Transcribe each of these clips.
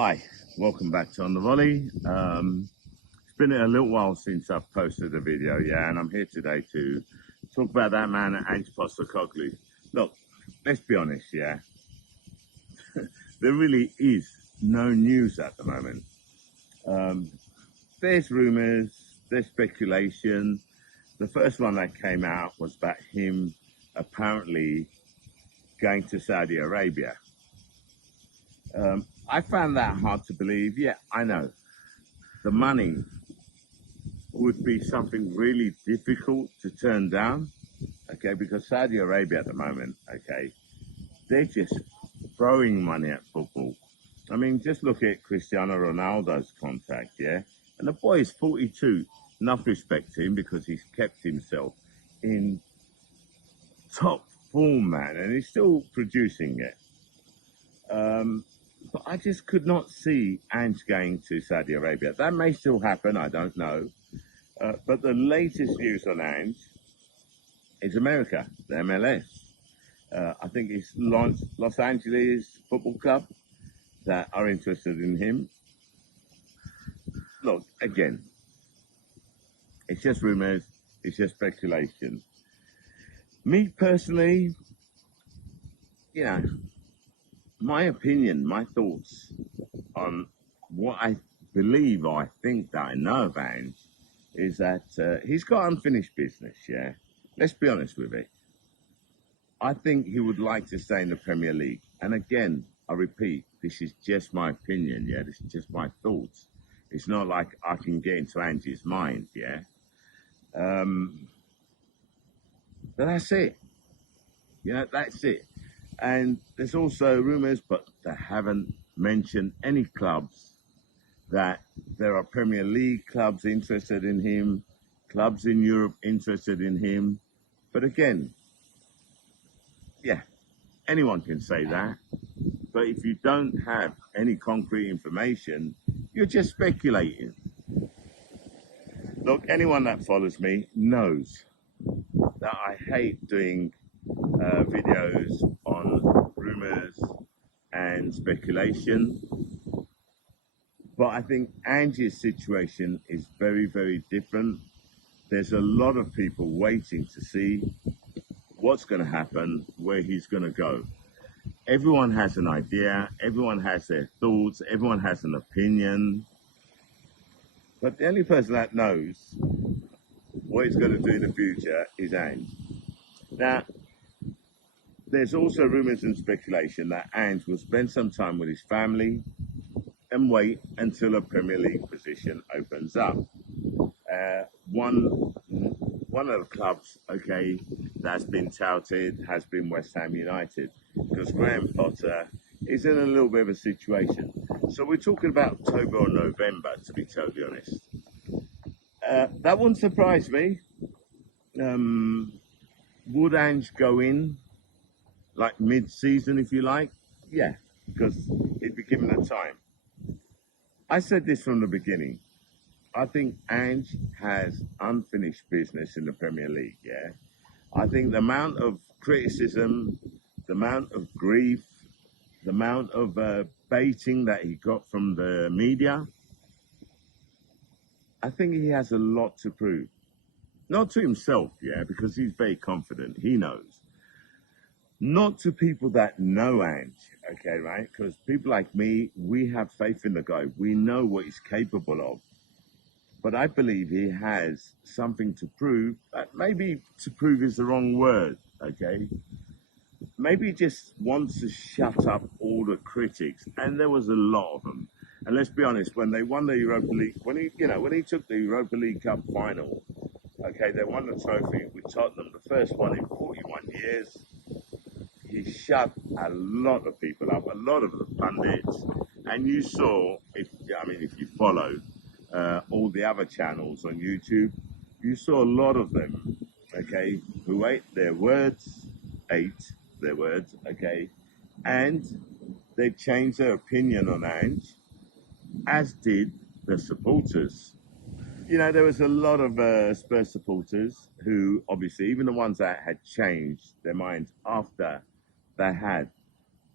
Hi, welcome back to On the Volley. It's been a little while since I've posted a video, and I'm here today to talk about that man, Ange Postecoglou. Look, let's be honest, there really is no news at the moment. There's rumours, there's speculation. The first one that came out was about him apparently going to Saudi Arabia. I found that hard to believe. Yeah, I know. The money would be something really difficult to turn down, okay, because Saudi Arabia at the moment, okay, they're just throwing money at football. I mean, just look at Cristiano Ronaldo's contract, and the boy is 42. Enough respect to him because he's kept himself in top form, man, and he's still producing it. But I just could not see Ange going to Saudi Arabia. That may still happen, I don't know. But the latest news on Ange is America, the MLS. I think it's Los Angeles Football Club that are interested in him. Look, again, it's just rumors, it's just speculation. Me personally, my opinion, my thoughts on what I believe or I think that I know of Ange is that he's got unfinished business, Let's be honest with it. I think he would like to stay in the Premier League. And again, I repeat, this is just my opinion, This is just my thoughts. It's not like I can get into Ange's mind, But that's it. That's it. And there's also rumours, but they haven't mentioned any clubs, that there are Premier League clubs interested in him, clubs in Europe interested in him. But again, anyone can say that. But if you don't have any concrete information, you're just speculating. Look, anyone that follows me knows that I hate doing videos on rumours and speculation. But I think Ange's situation is very, very different. There's a lot of people waiting to see what's going to happen, where he's going to go. Everyone has an idea, everyone has their thoughts, everyone has an opinion. But the only person that knows what he's going to do in the future is Ange. Now, there's also rumours and speculation that Ange will spend some time with his family and wait until a Premier League position opens up. One of the clubs, that's been touted has been West Ham United, because Graham Potter is in a little bit of a situation. So we're talking about October or November, to be totally honest. That wouldn't surprise me. Would Ange go in like mid-season, if you like? Yeah, because he'd be given the time. I said this from the beginning. I think Ange has unfinished business in the Premier League, I think the amount of criticism, the amount of grief, the amount of baiting that he got from the media, I think he has a lot to prove. Not to himself, because he's very confident, he knows. Not to people that know Ange, right? Because people like me, we have faith in the guy. We know what he's capable of. But I believe he has something to prove. Maybe to prove is the wrong word, Maybe he just wants to shut up all the critics. And there was a lot of them. And let's be honest, when they won the Europa League, when he took the Europa League Cup final, they won the trophy with Tottenham, the first one in 41 years. He shut a lot of people up, a lot of the pundits. And you saw, if you followed all the other channels on YouTube, you saw a lot of them, who ate their words, and they changed their opinion on Ange, as did the supporters. There was a lot of Spurs supporters who, obviously, even the ones that had changed their minds after they had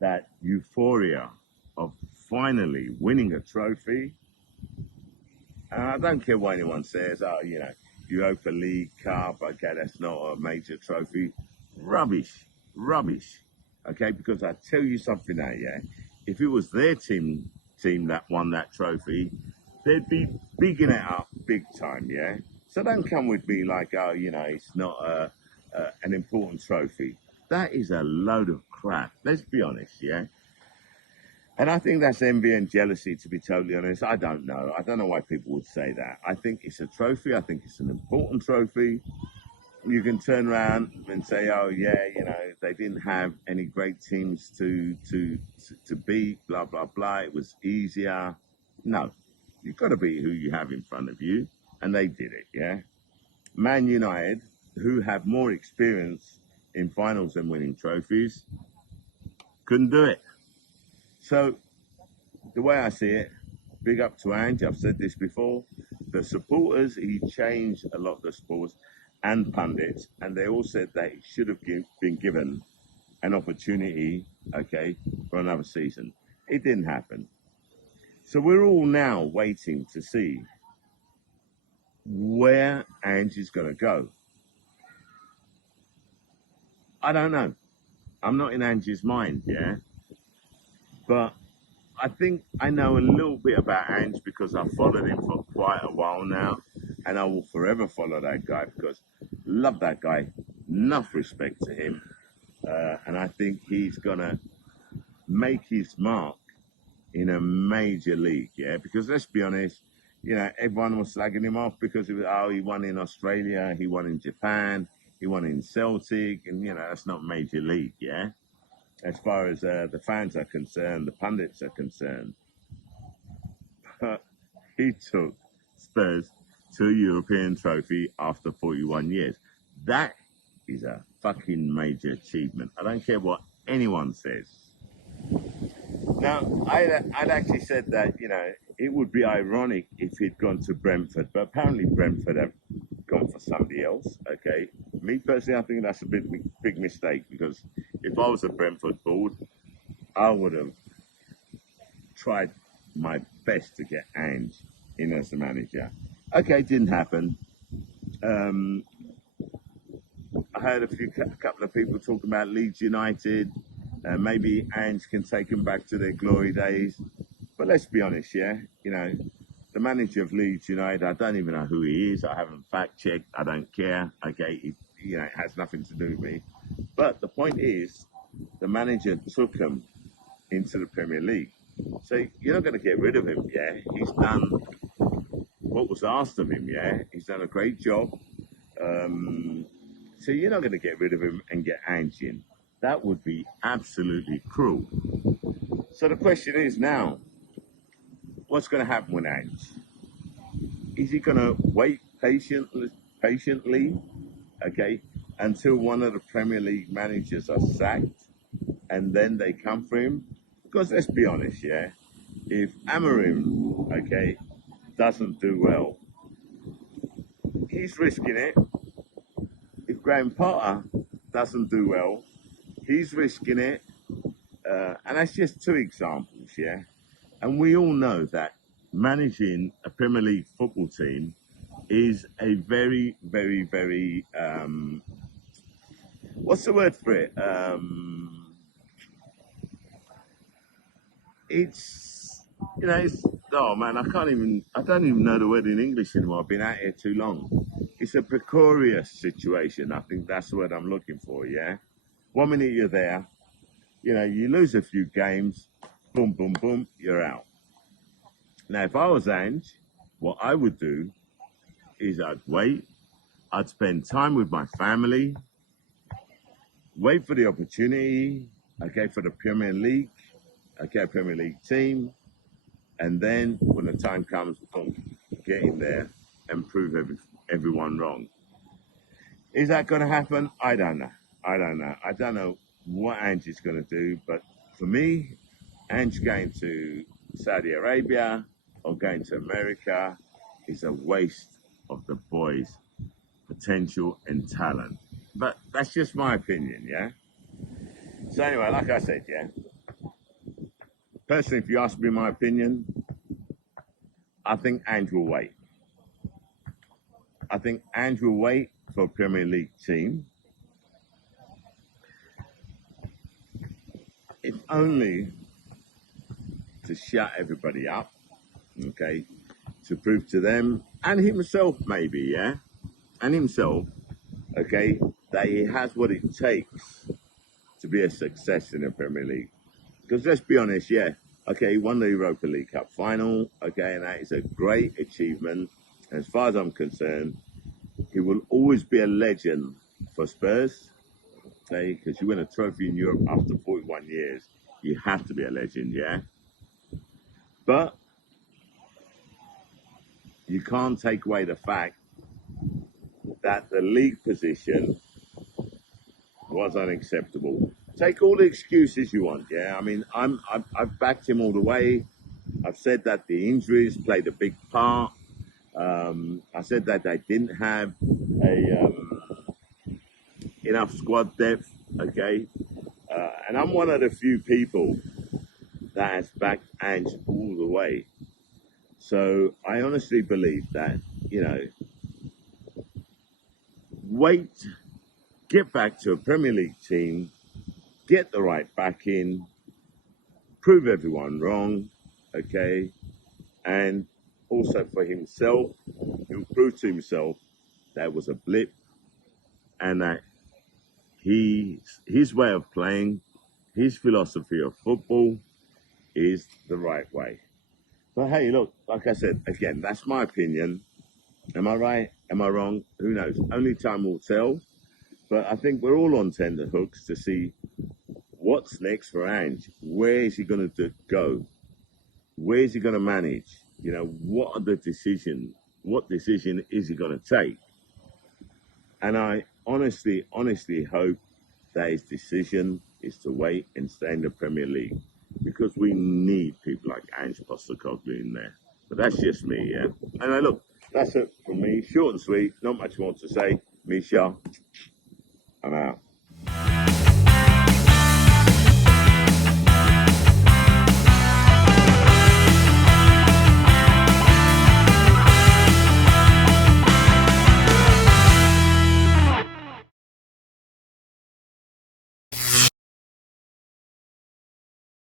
that euphoria of finally winning a trophy. And I don't care what anyone says, oh, Europa League Cup, okay, that's not a major trophy. Rubbish, rubbish. Okay, because I tell you something now, yeah, if it was their team that won that trophy, they'd be bigging it up big time, yeah. So don't come with me like, oh, it's not an important trophy. That is a load of crap. Let's be honest, yeah. And I think that's envy and jealousy, to be totally honest. I don't know. I don't know why people would say that. I think it's a trophy. I think it's an important trophy. You can turn around and say, oh, yeah, they didn't have any great teams to beat, blah, blah, blah. It was easier. No, you've got to beat who you have in front of you. And they did it, yeah. Man United, who have more experience in finals and winning trophies, couldn't do it. So the way I see it, big up to Ange. I've said this before. The supporters, he changed a lot of the supporters and pundits, and they all said that he should have been given an opportunity, okay, for another season. It didn't happen. So we're all now waiting to see where Ange is going to go. I don't know. I'm not in Ange's mind, yeah? But I think I know a little bit about Ange because I've followed him for quite a while now, and I will forever follow that guy because love that guy, enough respect to him, and I think he's gonna make his mark in a major league, yeah. Because let's be honest, everyone was slagging him off because he won in Australia, he won in Japan, he won in Celtic, and that's not major league, yeah. As far as the fans are concerned, the pundits are concerned. But he took Spurs to a European trophy after 41 years. That is a fucking major achievement. I don't care what anyone says. Now, I'd actually said that, it would be ironic if he'd gone to Brentford, but apparently Brentford have gone for somebody else, okay? Me personally, I think that's a big mistake because if I was a Brentford board, I would have tried my best to get Ange in as the manager. Okay, it didn't happen. I heard a couple of people talking about Leeds United. Maybe Ange can take them back to their glory days. But let's be honest, yeah, the manager of Leeds United, I don't even know who he is. I haven't fact checked. I don't care. Okay, it has nothing to do with me. But the point is, the manager took him into the Premier League. So you're not going to get rid of him, yeah? He's done what was asked of him, yeah? He's done a great job. So you're not going to get rid of him and get Ange in. That would be absolutely cruel. So the question is now, what's going to happen with Ange? Is he going to wait patiently, okay, until one of the Premier League managers are sacked and then they come for him? Because let's be honest, yeah, if Amorim, okay, doesn't do well, he's risking it. If Graham Potter doesn't do well, he's risking it. And that's just two examples, yeah. And we all know that managing a Premier League football team is a very, very, very, what's the word for it? It's, oh man, I don't even know the word in English anymore. I've been out here too long. It's a precarious situation. I think that's the word I'm looking for, yeah? 1 minute you're there, you lose a few games, boom, boom, boom, you're out. Now, if I was Ange, what I would do is I'd wait, I'd spend time with my family, wait for the opportunity, okay, for the Premier League, okay, Premier League team, and then when the time comes, boom, get in there and prove everyone wrong. Is that going to happen? I don't know. I don't know what Ange is going to do, but for me, Ange going to Saudi Arabia or going to America is a waste of the boys' potential and talent. But that's just my opinion, yeah? So anyway, like I said, yeah, personally, if you ask me my opinion, I think Ange will wait. I think Ange will wait for a Premier League team, if only to shut everybody up, okay, to prove to them and himself maybe, yeah, and himself, okay, that he has what it takes to be a success in the Premier League. Because let's be honest, yeah, okay, he won the Europa League Cup final, okay, and that is a great achievement. As far as I'm concerned, he will always be a legend for Spurs, okay, because you win a trophy in Europe after 41 years, you have to be a legend, yeah. But you can't take away the fact that the league position was unacceptable. Take all the excuses you want, yeah. I mean, I've backed him all the way. I've said that the injuries played a big part. I said that they didn't have enough squad depth, okay. And I'm one of the few people that has backed Ange all the way. So I honestly believe that, you know, wait, get back to a Premier League team, get the right back in, prove everyone wrong, okay, and also for himself, he'll prove to himself that it was a blip and that his way of playing, his philosophy of football is the right way. But hey, look, like I said, again, that's my opinion. Am I right? Am I wrong? Who knows? Only time will tell. But I think we're all on tender hooks to see what's next for Ange. Where is he going to go? Where is he going to manage? You know, what are the decisions? What decision is he going to take? And I honestly hope that his decision is to wait and stay in the Premier League because we need people like Ange Postecoglou in there. But that's just me, yeah. And look, that's it from me. Short and sweet, not much more to say. Me, Shah, I'm out.